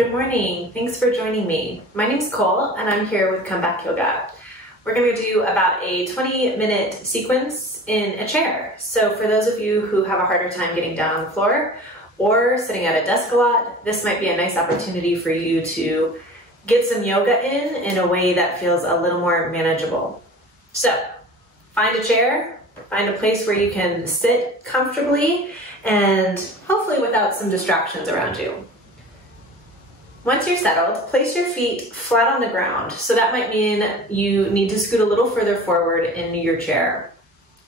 Good morning. Thanks for joining me. My name's Cole and I'm here with Comeback Yoga. We're going to do about a 20-minute sequence in a chair. So for those of you who have a harder time getting down on the floor or sitting at a desk a lot, this might be a nice opportunity for you to get some yoga in a way that feels a little more manageable. So find a chair, find a place where you can sit comfortably and hopefully without some distractions around you. Once you're settled, place your feet flat on the ground. So that might mean you need to scoot a little further forward in your chair.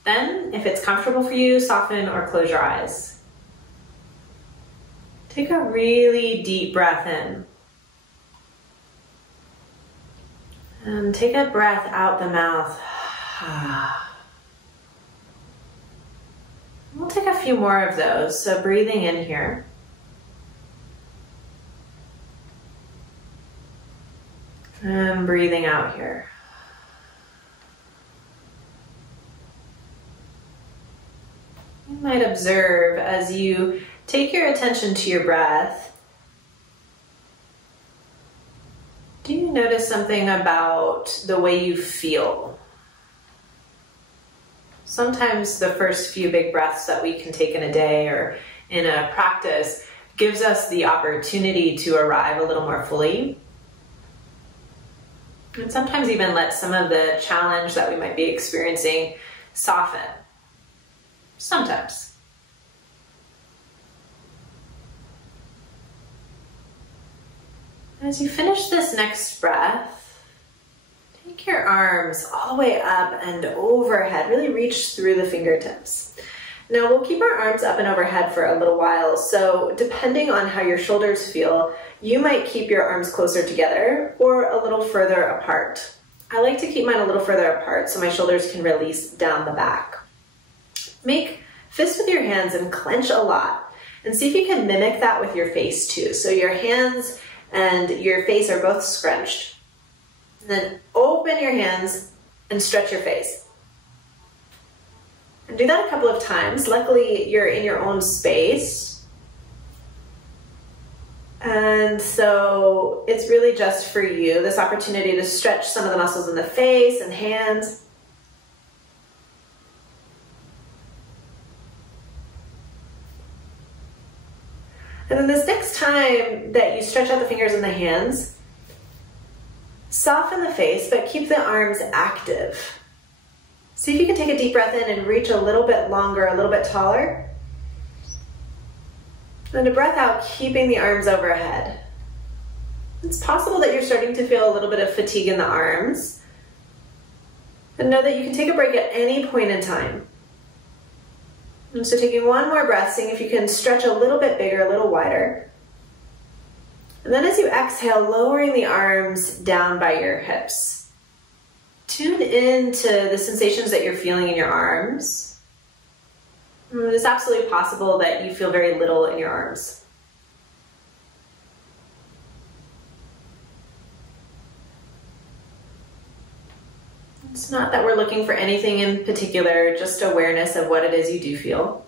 Then, if it's comfortable for you, soften or close your eyes. Take a really deep breath in. And take a breath out the mouth. We'll take a few more of those. So breathing in here. And breathing out here. You might observe as you take your attention to your breath, do you notice something about the way you feel? Sometimes the first few big breaths that we can take in a day or in a practice gives us the opportunity to arrive a little more fully. And sometimes even let some of the challenge that we might be experiencing soften. Sometimes. As you finish this next breath, take your arms all the way up and overhead. Really reach through the fingertips. Now we'll keep our arms up and overhead for a little while, so depending on how your shoulders feel, you might keep your arms closer together or a little further apart. I like to keep mine a little further apart so my shoulders can release down the back. Make fists with your hands and clench a lot, and see if you can mimic that with your face too. So your hands and your face are both scrunched. And then open your hands and stretch your face. And do that a couple of times. Luckily, you're in your own space. And so it's really just for you, this opportunity to stretch some of the muscles in the face and hands. And then this next time that you stretch out the fingers and the hands, soften the face, but keep the arms active. See if you can take a deep breath in and reach a little bit longer, a little bit taller. And a breath out, keeping the arms overhead. It's possible that you're starting to feel a little bit of fatigue in the arms. And know that you can take a break at any point in time. And so taking one more breath, seeing if you can stretch a little bit bigger, a little wider. And then as you exhale, lowering the arms down by your hips. Tune into the sensations that you're feeling in your arms. It's absolutely possible that you feel very little in your arms. It's not that we're looking for anything in particular, just awareness of what it is you do feel.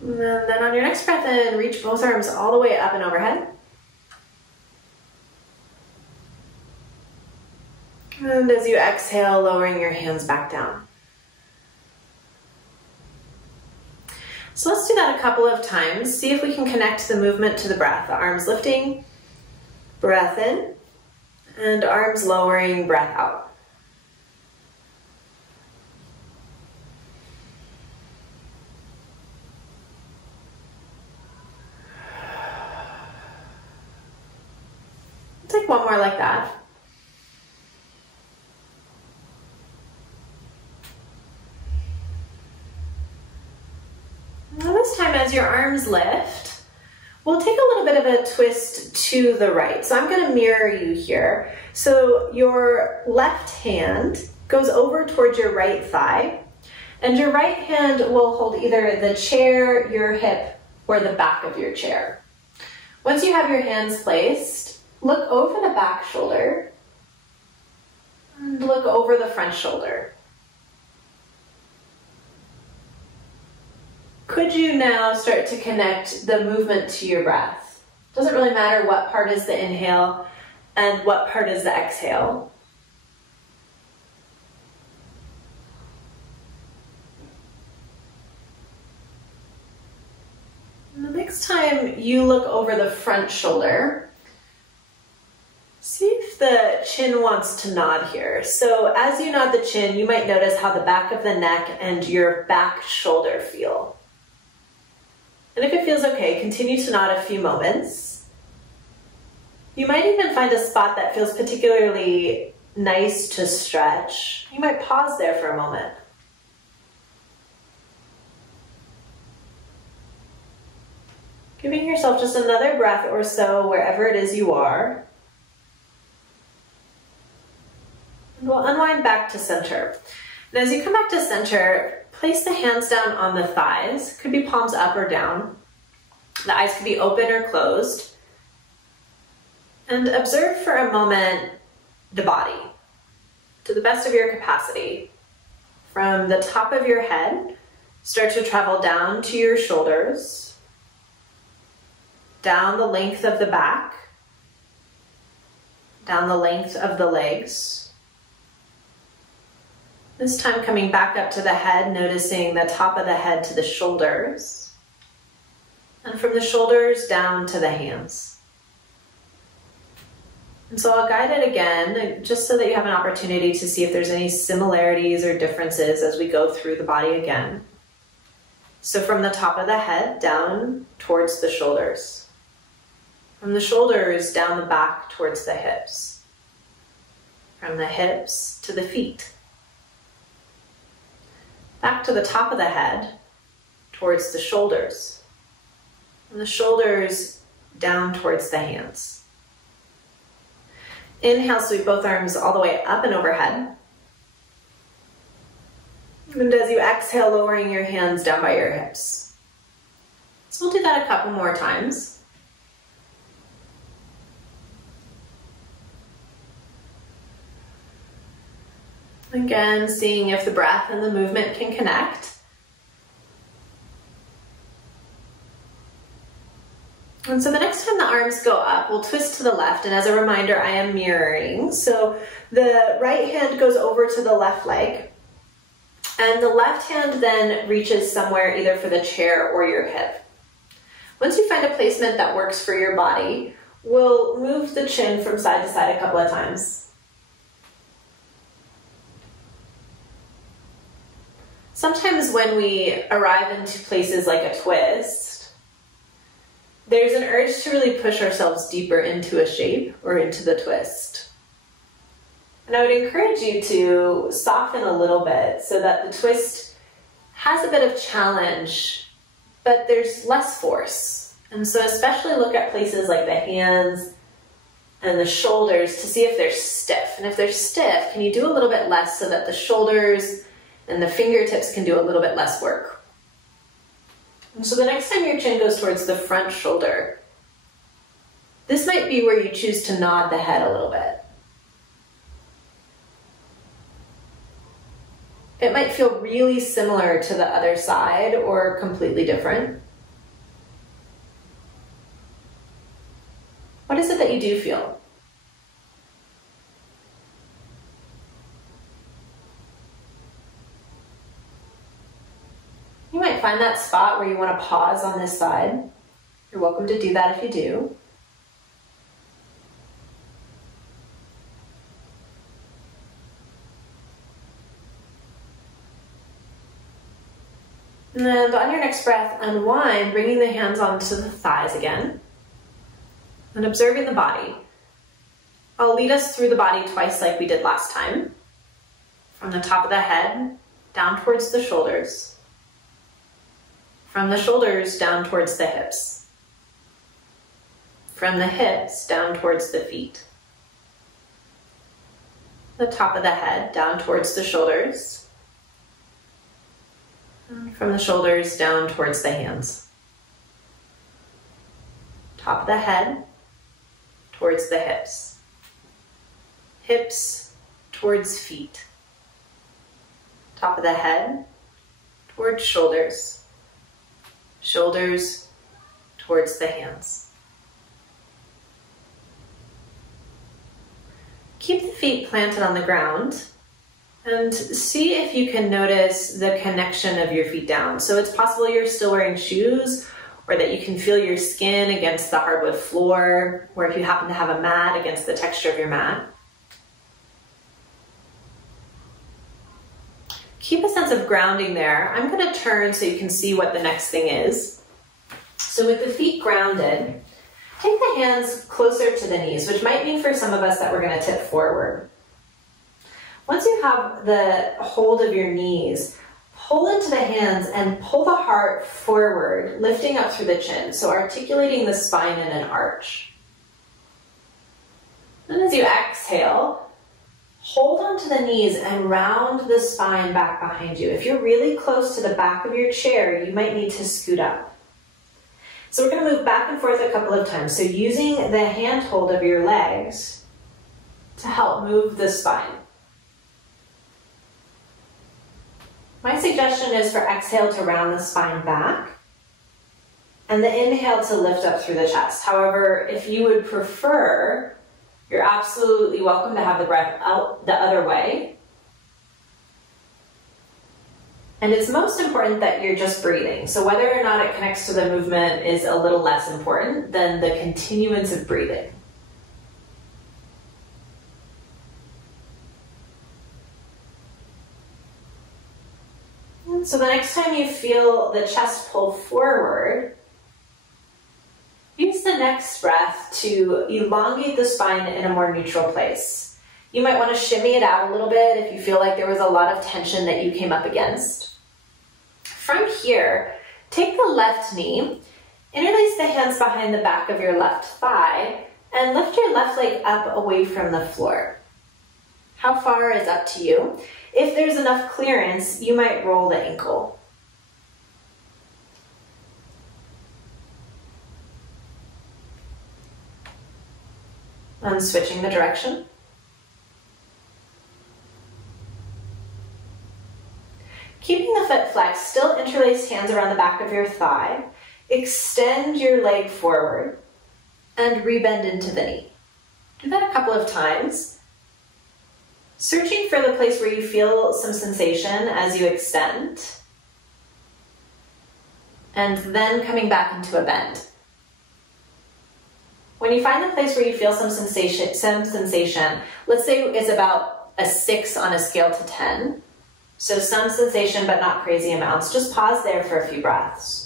And then on your next breath in, reach both arms all the way up and overhead. And as you exhale, lowering your hands back down. So let's do that a couple of times. See if we can connect the movement to the breath. The arms lifting, breath in, and arms lowering, breath out. Take one more like that. Now this time as your arms lift, we'll take a little bit of a twist to the right. So I'm going to mirror you here. So your left hand goes over towards your right thigh, and your right hand will hold either the chair, your hip, or the back of your chair. Once you have your hands placed, look over the back shoulder and look over the front shoulder. Could you now start to connect the movement to your breath? Doesn't really matter what part is the inhale and what part is the exhale. And the next time you look over the front shoulder, see if the chin wants to nod here. So as you nod the chin, you might notice how the back of the neck and your back shoulder feel. And if it feels okay, continue to nod a few moments. You might even find a spot that feels particularly nice to stretch. You might pause there for a moment. Giving yourself just another breath or so wherever it is you are. And we'll unwind back to center. And as you come back to center, place the hands down on the thighs. Could be palms up or down. The eyes could be open or closed. And observe for a moment the body to the best of your capacity. From the top of your head, start to travel down to your shoulders, down the length of the back, down the length of the legs. This time coming back up to the head, noticing the top of the head to the shoulders, and from the shoulders down to the hands. And so I'll guide it again, just so that you have an opportunity to see if there's any similarities or differences as we go through the body again. So from the top of the head down towards the shoulders. From the shoulders down the back towards the hips. From the hips to the feet. Back to the top of the head towards the shoulders. From the shoulders down towards the hands. Inhale, sweep both arms all the way up and overhead. And as you exhale, lowering your hands down by your hips. So we'll do that a couple more times. Again, seeing if the breath and the movement can connect. And so the next time the arms go up, we'll twist to the left. And as a reminder, I am mirroring. So the right hand goes over to the left leg. And the left hand then reaches somewhere either for the chair or your hip. Once you find a placement that works for your body, we'll move the chin from side to side a couple of times. Sometimes when we arrive into places like a twist, there's an urge to really push ourselves deeper into a shape or into the twist. And I would encourage you to soften a little bit so that the twist has a bit of challenge, but there's less force. And so especially look at places like the hands and the shoulders to see if they're stiff. And if they're stiff, can you do a little bit less so that the shoulders and the fingertips can do a little bit less work? And so the next time your chin goes towards the front shoulder, this might be where you choose to nod the head a little bit. It might feel really similar to the other side or completely different. What is it that you do feel? You might find that spot where you want to pause on this side. You're welcome to do that if you do. And then on your next breath, unwind, bringing the hands onto the thighs again. And observing the body. I'll lead us through the body twice like we did last time. From the top of the head, down towards the shoulders. From the shoulders down towards the hips. From the hips down towards the feet. The top of the head down towards the shoulders. And from the shoulders down towards the hands. Top of the head towards the hips. Hips towards feet. Top of the head towards shoulders. shoulders towards the hands. Keep the feet planted on the ground and see if you can notice the connection of your feet down. So it's possible you're still wearing shoes, or that you can feel your skin against the hardwood floor, or if you happen to have a mat, against the texture of your mat. Keep a sense of grounding there. I'm going to turn so you can see what the next thing is. So with the feet grounded, take the hands closer to the knees, which might mean for some of us that we're going to tip forward. Once you have the hold of your knees, pull into the hands and pull the heart forward, lifting up through the chin, so articulating the spine in an arch. Then as you exhale, hold onto the knees and round the spine back behind you. If you're really close to the back of your chair, you might need to scoot up. So we're going to move back and forth a couple of times. So using the handhold of your legs to help move the spine. My suggestion is for exhale to round the spine back, and the inhale to lift up through the chest. However, if you would prefer, you're absolutely welcome to have the breath out the other way. And it's most important that you're just breathing. So whether or not it connects to the movement is a little less important than the continuance of breathing. So the next time you feel the chest pull forward, use the next breath to elongate the spine in a more neutral place. You might want to shimmy it out a little bit if you feel like there was a lot of tension that you came up against. From here, take the left knee, interlace the hands behind the back of your left thigh, and lift your left leg up away from the floor. How far is up to you? If there's enough clearance, you might roll the ankle. And switching the direction. Keeping the foot flexed, still interlace hands around the back of your thigh. Extend your leg forward and rebend into the knee. Do that a couple of times. Searching for the place where you feel some sensation as you extend, and then coming back into a bend. When you find the place where you feel some sensation, let's say it's about a 6 on a scale to 10, so some sensation but not crazy amounts, just pause there for a few breaths.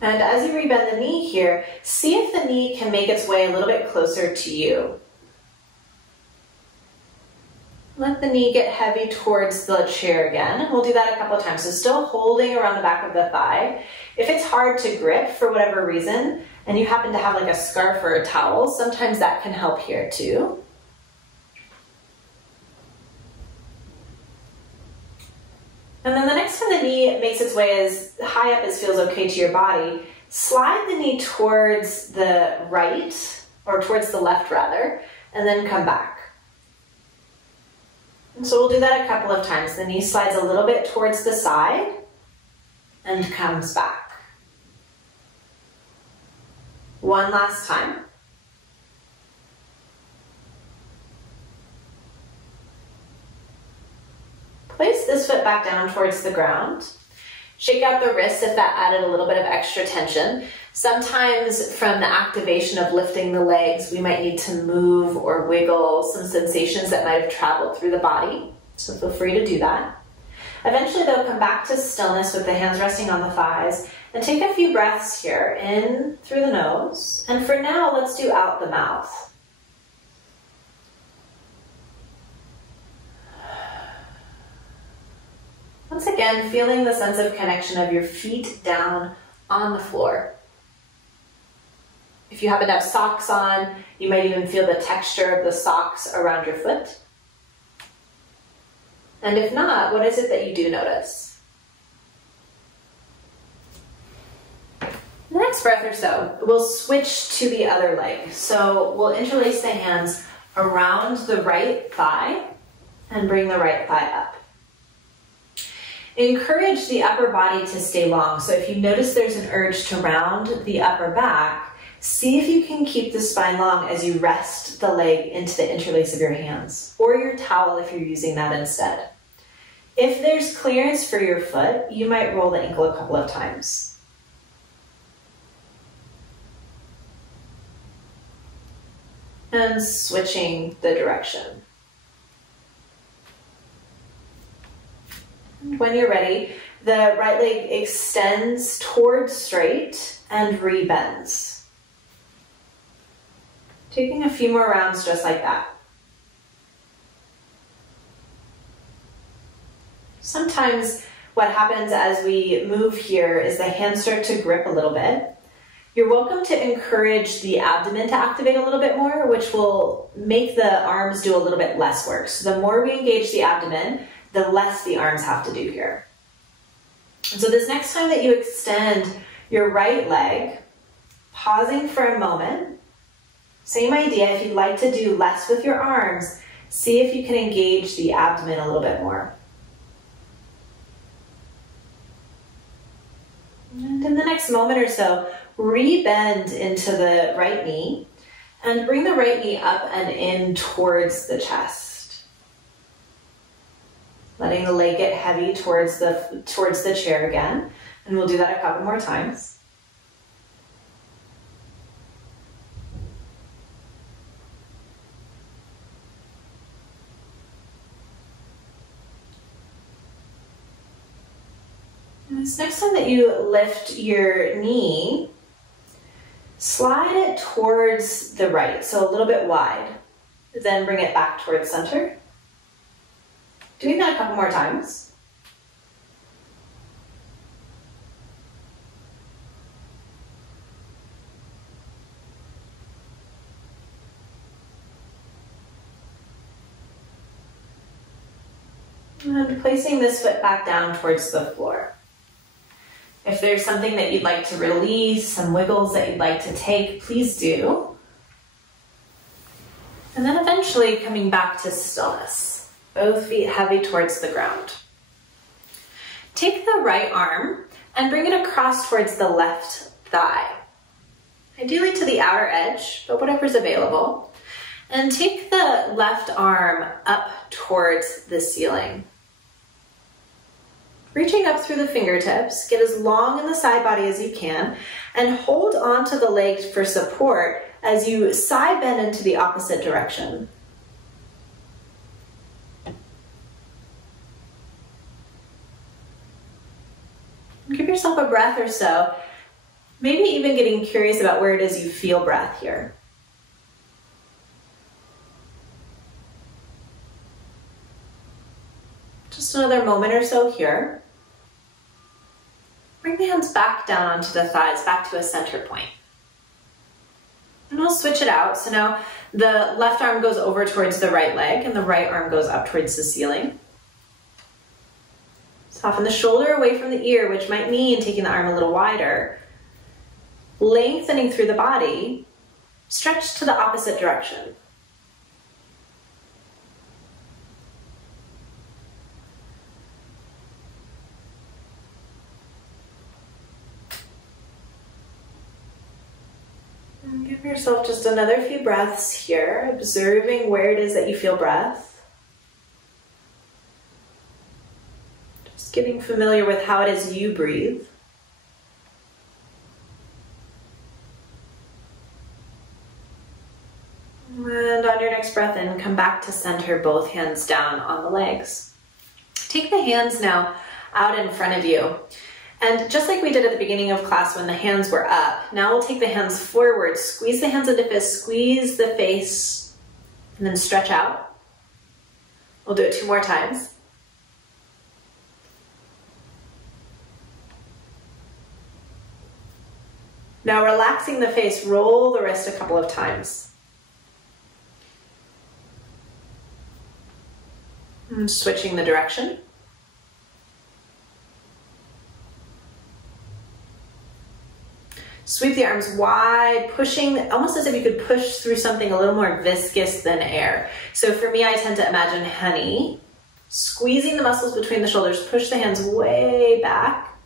And as you rebend the knee here, see if the knee can make its way a little bit closer to you. Let the knee get heavy towards the chair again, and we'll do that a couple of times. So still holding around the back of the thigh. If it's hard to grip for whatever reason, and you happen to have like a scarf or a towel, sometimes that can help here too. And then the next time the knee makes its way as high up as feels okay to your body, slide the knee towards the right, or towards the left rather, and then come back. And so we'll do that a couple of times. The knee slides a little bit towards the side and comes back. One last time. Place this foot back down towards the ground. Shake out the wrists if that added a little bit of extra tension. Sometimes from the activation of lifting the legs, we might need to move or wiggle some sensations that might have traveled through the body. So feel free to do that. Eventually they'll come back to stillness with the hands resting on the thighs, and take a few breaths here, in through the nose. And for now, let's do out the mouth. Once again, feeling the sense of connection of your feet down on the floor. If you happen to have socks on, you might even feel the texture of the socks around your foot. And if not, what is it that you do notice? The next breath or so, we'll switch to the other leg. So we'll interlace the hands around the right thigh, And bring the right thigh up. Encourage the upper body to stay long. So if you notice there's an urge to round the upper back, see if you can keep the spine long as you rest the leg into the interlace of your hands, or your towel if you're using that instead. If there's clearance for your foot, you might roll the ankle a couple of times. And switching the direction. And when you're ready, the right leg extends towards straight and rebends. Taking a few more rounds just like that. Sometimes what happens as we move here is the hands start to grip a little bit. You're welcome to encourage the abdomen to activate a little bit more, which will make the arms do a little bit less work. So the more we engage the abdomen, the less the arms have to do here. And so this next time that you extend your right leg, pausing for a moment, same idea, if you'd like to do less with your arms, see if you can engage the abdomen a little bit more. And in the next moment or so, rebend into the right knee and bring the right knee up and in towards the chest. Letting the leg get heavy towards the chair again. And we'll do that a couple more times. This next time that you lift your knee, slide it towards the right, so a little bit wide. Then bring it back towards center. Doing that a couple more times. And placing this foot back down towards the floor. If there's something that you'd like to release, some wiggles that you'd like to take, please do. And then eventually coming back to stillness. Both feet heavy towards the ground. Take the right arm and bring it across towards the left thigh. Ideally to the outer edge, but whatever's available. And take the left arm up towards the ceiling. Reaching up through the fingertips, get as long in the side body as you can, and hold onto the legs for support as you side bend into the opposite direction. Give yourself a breath or so, maybe even getting curious about where it is you feel breath here. Just another moment or so here. Bring the hands back down onto the thighs, back to a center point. And we'll switch it out. So now the left arm goes over towards the right leg and the right arm goes up towards the ceiling. Soften the shoulder away from the ear, which might mean taking the arm a little wider. Lengthening through the body, stretch to the opposite direction. Give yourself just another few breaths here, observing where it is that you feel breath. Just getting familiar with how it is you breathe. And on your next breath in, come back to center, both hands down on the legs. Take the hands now out in front of you. And just like we did at the beginning of class when the hands were up, now we'll take the hands forward, squeeze the hands into fists, squeeze the face, and then stretch out. We'll do it 2 more times. Now relaxing the face, roll the wrist a couple of times. And switching the direction. Sweep the arms wide, pushing, almost as if you could push through something a little more viscous than air. So for me, I tend to imagine honey Squeezing the muscles between the shoulders, push the hands way back.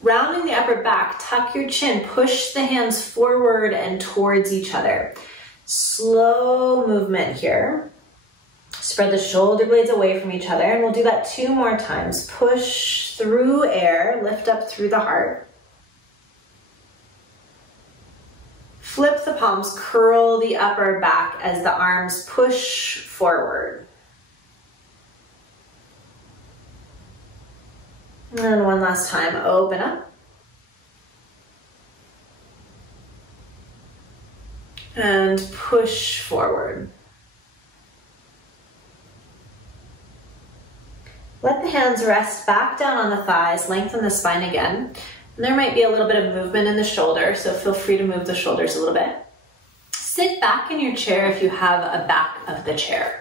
Rounding the upper back, tuck your chin, push the hands forward and towards each other. Slow movement here. Spread the shoulder blades away from each other, and we'll do that 2 more times. Push through air, lift up through the heart. Flip the palms, curl the upper back as the arms push forward. And one last time, open up. And push forward. Let the hands rest back down on the thighs, lengthen the spine again. And there might be a little bit of movement in the shoulder, so feel free to move the shoulders a little bit. Sit back in your chair if you have a back of the chair.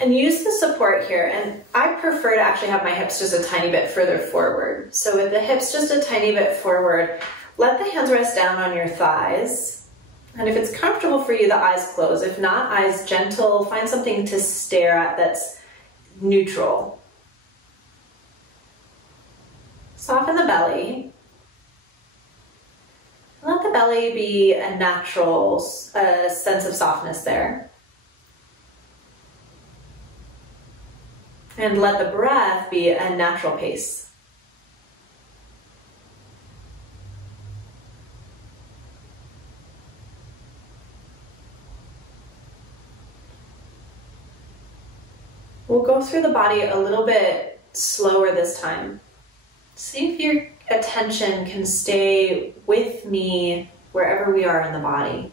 And use the support here, and I prefer to actually have my hips just a tiny bit further forward. So with the hips just a tiny bit forward, let the hands rest down on your thighs. And if it's comfortable for you, the eyes close. If not, eyes gentle. Find something to stare at that's neutral. Soften the belly. Let the belly be a natural sense of softness there. And let the breath be a natural pace. We'll go through the body a little bit slower this time. See if your attention can stay with me wherever we are in the body.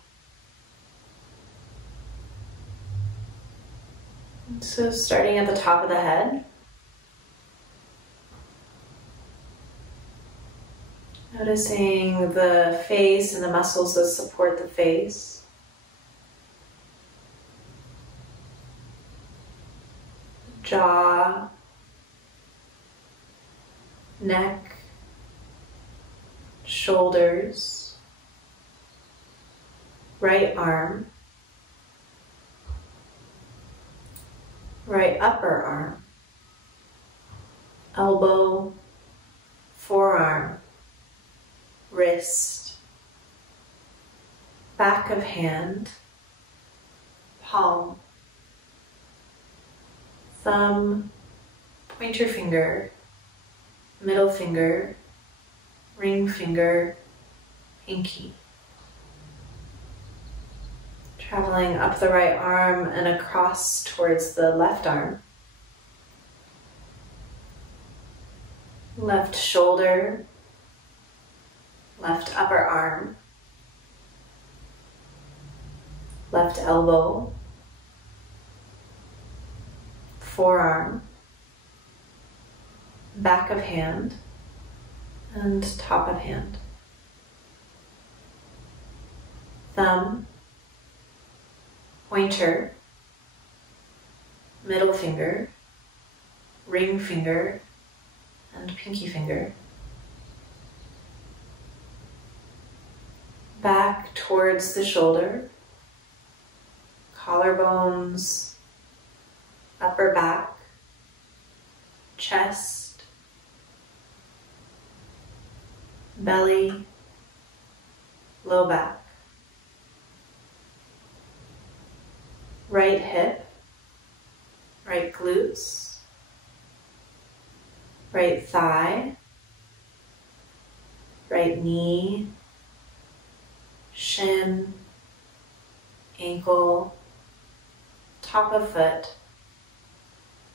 So starting at the top of the head. Noticing the face and the muscles that support the face. Jaw, neck, shoulders, right arm, right upper arm, elbow, forearm, wrist, back of hand, palm, thumb, pointer finger, middle finger, ring finger, pinky. Traveling up the right arm and across towards the left arm. Left shoulder, left upper arm, left elbow, forearm, back of hand, and top of hand. Thumb, pointer, middle finger, ring finger, and pinky finger. Back towards the shoulder, collarbones, upper back, chest, belly, low back. Right hip, right glutes, right thigh, right knee, shin, ankle, top of foot,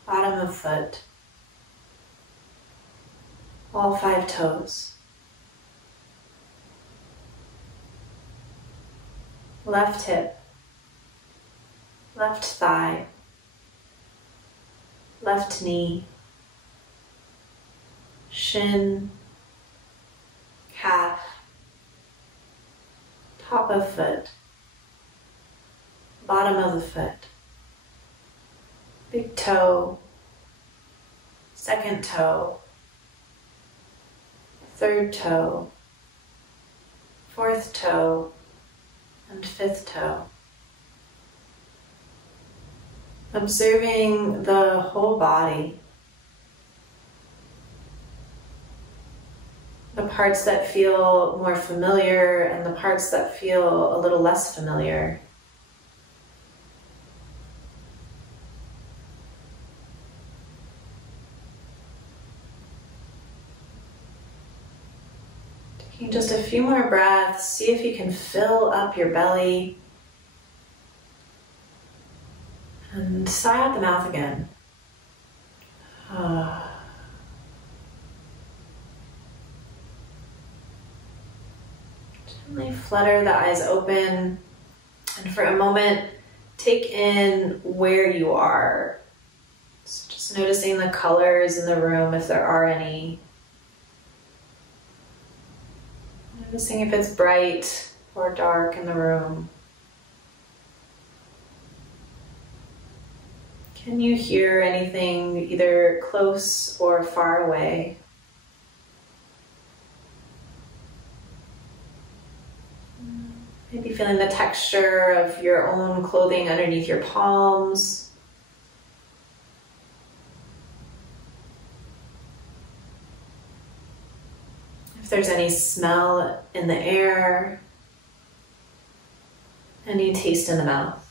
bottom of foot, all 5 toes. Left hip, left thigh, left knee, shin, calf, top of foot, bottom of the foot, big toe, second toe, third toe, fourth toe, and fifth toe. Observing the whole body. The parts that feel more familiar and the parts that feel a little less familiar. Taking just a few more breaths, see if you can fill up your belly. And sigh out the mouth again. Gently flutter the eyes open, and for a moment, take in where you are. So just noticing the colors in the room, if there are any. Noticing if it's bright or dark in the room. Can you hear anything either close or far away? Maybe feeling the texture of your own clothing underneath your palms. If there's any smell in the air, any taste in the mouth.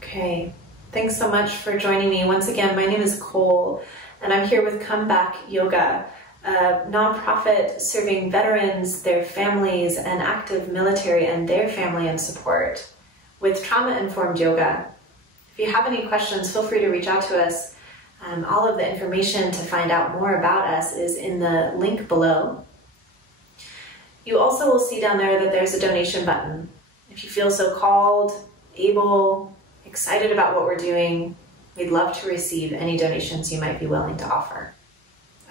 Okay, thanks so much for joining me. Once again, my name is Cole, and I'm here with Come Back Yoga, a nonprofit serving veterans, their families, and active military and their family and support with trauma-informed yoga. If you have any questions, feel free to reach out to us. All of the information to find out more about us is in the link below. You also will see down there that there's a donation button. If you feel so called, able, excited about what we're doing, we'd love to receive any donations you might be willing to offer.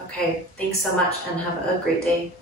Okay, thanks so much and have a great day.